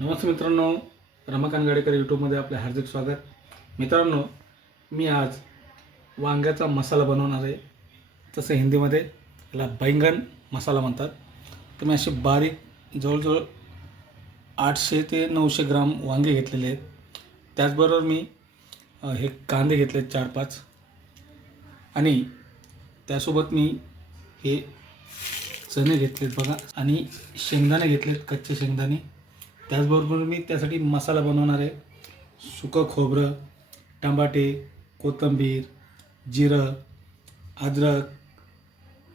नमस्ते मित्रांनो रमाकांत गाडेकर यूट्यूबमध्ये आपले हार्दिक स्वागत. मित्रांनो मी आज वांग्याचा मसाला बनवणार आहे. तसं हिंदीमध्ये याला बैंगन मसाला म्हणतात. तर मी असे बारीक जवळजवळ आठशे ते नऊशे ग्राम वांगे घेतलेले आहेत. त्याचबरोबर मी हे कांदे घेतले चार पाच. आणि त्यासोबत मी हे चणे घेतलेत बघा. आणि शेंगदाणे घेतलेत कच्चे शेंगदाणे. त्याचबरोबर मी त्यासाठी मसाला बनवणार आहे. सुकं खोबरं टमाटे कोथिंबीर जिरं अद्रक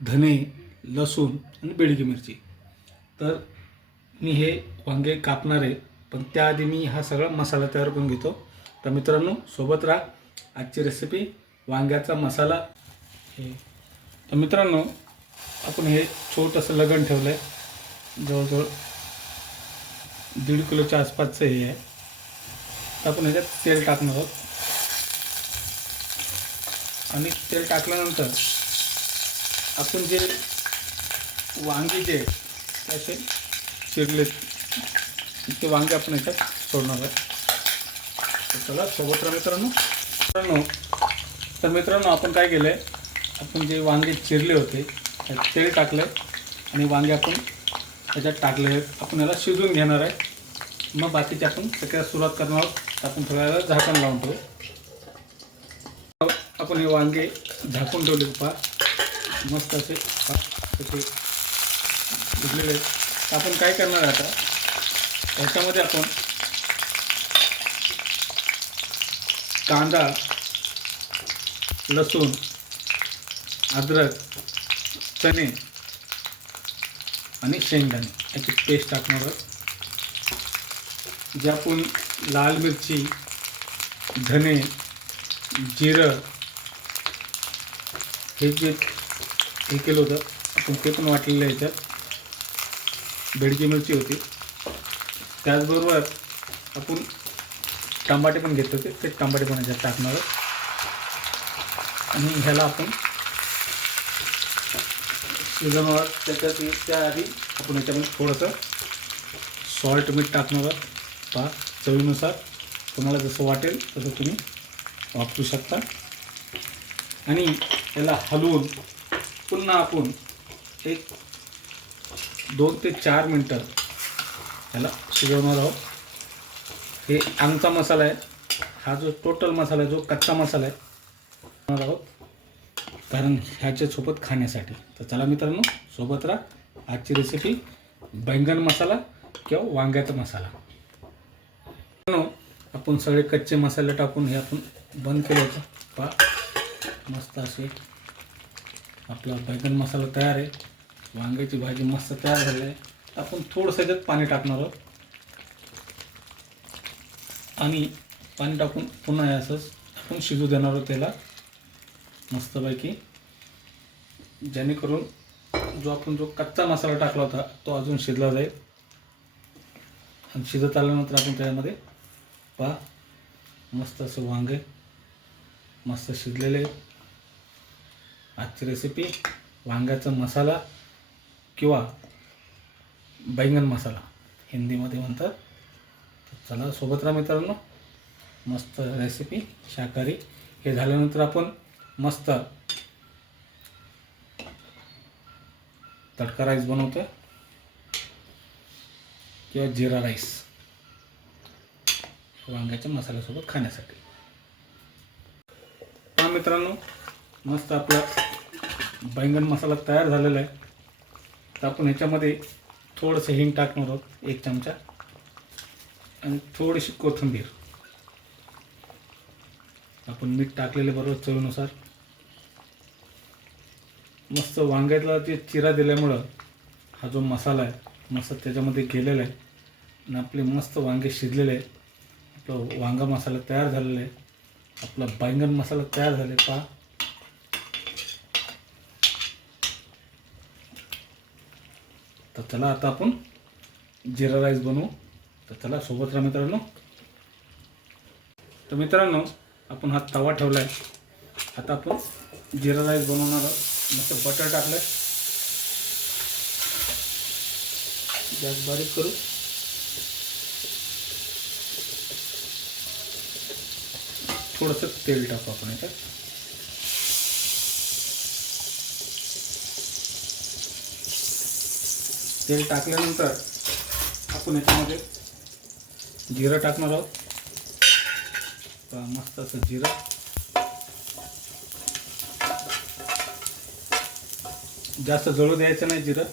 धने लसूण आणि बेडगी मिरची. तर मी हे वांगे कापणार आहे. पण त्याआधी मी हा सगळा मसाला तयार करून घेतो. तर मित्रांनो सोबत राहा. आजची रेसिपी वांग्याचा मसाला. हे. तर मित्रांनो आपण हे छोटंसं लगण ठेवलं आहे जवळजवळ दीड किलोच्या आसपासचं हे आहे. आपण ह्याच्यात तेल टाकणार आहोत. आणि तेल टाकल्यानंतर आपण जे वांगे जे असे चिरलेत ते वांगे आपण ह्याच्यात सोडणार आहे चला सोबत मित्रांनो. मित्रांनो तर मित्रांनो आपण काय केलं आहे आपण जे वांगे चिरले होते त्यात तेल टाकलं आणि वांगे आपण त्याच्यात टाकले आहेत. आपण याला शिजवून घेणार आहे. मग बाकीचे आपण सगळ्यात सुरुवात करणार आहोत. आपण थोड्या वेळा झाकण लावून ठेवू. आपण हे वांगे झाकून ठेवले पहा. मस्त असे तसे शिजलेले आपण काय करणार आता? ह्याच्यामध्ये आपण कांदा लसूण अद्रक चणे आणि शेंगदाणे. याची पेस्ट टाकणार आहोत. जे आपण लाल मिरची धने जिरं हे जे हे केलं होतं आपण ते पण वाटलेलं आहे त्यात बेडकी मिरची होती. त्याचबरोबर आपण टमाटे पण घेत होते. ते टमाटे पण याच्यात टाकणार आहोत. आणि ह्याला आपण शिजवणार त्याच्यात त्याआधी आपण याच्यामध्ये थोडंसं सॉल्ट मीठ टाकणार आहोत. पहा चवीनुसार तुम्हाला जसं वाटेल तसं तुम्ही वापरू शकता. आणि याला हलवून पुन्हा आपण एक दोन ते चार मिनटं याला शिजवणार आहोत. हे आमचा मसाला आहे. हा जो टोटल मसाला आहे जो कच्चा मसाला आहे आहोत. कारण ह्याच्या सोबत खाण्यासाठी. तर चला मित्रांनो सोबत राहा. आजची रेसिपी बैंगन मसाला किंवा वांग्याचा मसाला. मित्रांनो आपण सगळे कच्चे मसाले टाकून हे आपण बंद केलं होतं. पहा मस्त असे आपला बैंगन मसाला तयार आहे. वांग्याची भाजी मस्त तयार झाली आहे. आपण थोडंसं याच्यात पाणी टाकणार आहोत. आणि पाणी टाकून पुन्हा असंच आपण शिजू देणार आहोत त्याला. मस्तपैकी. जेणेकरून जो आपण जो कच्चा मसाला टाकला होता तो अजून शिजला जाईल. आणि शिजत आल्यानंतर आपण त्यामध्ये पहा मस्त असं वांगे मस्त शिजलेले आजची रेसिपी वांग्याचा मसाला किंवा बैंगन मसाला हिंदीमध्ये म्हणतात. चला सोबत राहा मित्रांनो. मस्त रेसिपी शाकाहारी. हे झाल्यानंतर आपण मस्त. तडका राईस बनवतो किंवा जिरा राईस. वांग्याच्या मसाल्यासोबत खाण्यासाठी. हा मित्रांनो मस्त आपला बैंगन मसाला तयार झालेला आहे. तर आपण ह्याच्यामध्ये थोडंसं हिंग टाकणार आहोत एक चमचा. आणि थोडीशी कोथिंबीर. आपण मीठ टाकलेले बरोबर चवीनुसार. मस्त वांग्यातला ते चिरा दिल्यामुळं हा जो मसाला आहे मस्त त्याच्यामध्ये गेलेला आहे. आणि आपले मस्त वांगे शिजलेले आहे आपलं वांगा मसाला तयार झालेला आहे. आपला बैंगन मसाला तयार झाले पहा. तर चला आता आपण जिरा राईस बनवू. तर चला सोबत राहा मित्रांनो. तर मित्रांनो आपण हा तवा ठेवला आहे. आता आपण जिरा राईस बनवणार आहोत. मस्त बटर टाकलं गॅस बारीक करू. थोडंसं तेल टाकू आपण याच्यात तेल टाकल्यानंतर आपण याच्यामध्ये जिरं टाकणार आहोत. मस्त असं जिरं. जास्त जळू द्यायचं नाही जिरं.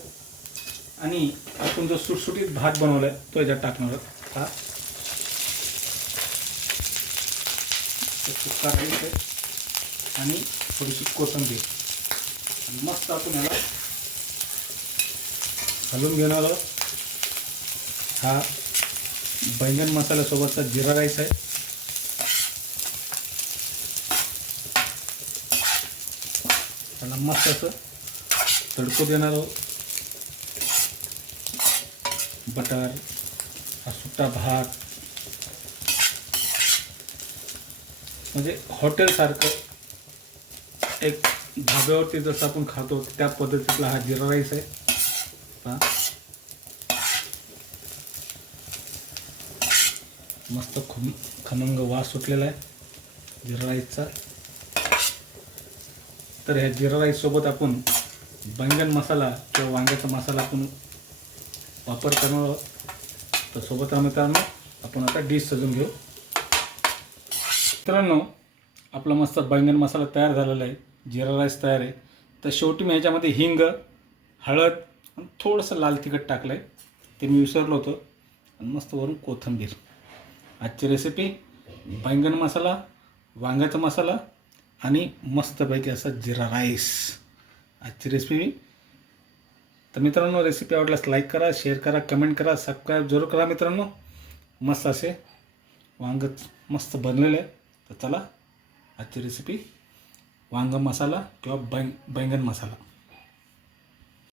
आणि आपण जो सुटसुटीत भात बनवलाय तो याच्यात टाकणार आहोत. हा. सुक्का राईस आणि थोडीशी कोथिंबीर. आणि मस्त आपण याला घालून घेणार आहोत. हा बैंगन मसाल्यासोबतचा जिरा राईस आहे. त्याला मस्त असं तडको देणार आहोत. बटर हा सुट्टा भात. म्हणजे हॉटेलसारखं एक धाब्यावरती जसं आपण खातो त्या पद्धतीतला हा जिरा राईस आहे. हा मस्त खम खमंग वास सुटलेला आहे जिरा राईसचा. तर ह्या जिरा राईससोबत आपण बैंगन मसाला किंवा वांग्याचा मसाला आपण वापर करणार तर सोबत मित्रांनो आपण आता डिश सजून घेऊ. मित्रांनो आपला मस्त बैंगन मसाला तयार झालेला आहे. जिरा राईस तयार आहे. तर शेवटी मी ह्याच्यामध्ये हिंग हळद आणि थोडंसं लाल तिखट टाकलं आहे ते मी विसरलो होतो. आणि मस्त वरून कोथिंबीर. आजची रेसिपी बैंगन मसाला वांग्याचा मसाला आणि मस्तपैकी असा जिरा राईस. आजची रेसिपी तर मित्रांनो रेसिपी आवडल्यास लाईक करा शेअर करा कमेंट करा सबस्क्राईब जरूर करा मित्रांनो. मस्त असे वांग मस्त बनलेले आहे तर चला आजची रेसिपी वांग मसाला किंवा बैंग बैंगन मसाला.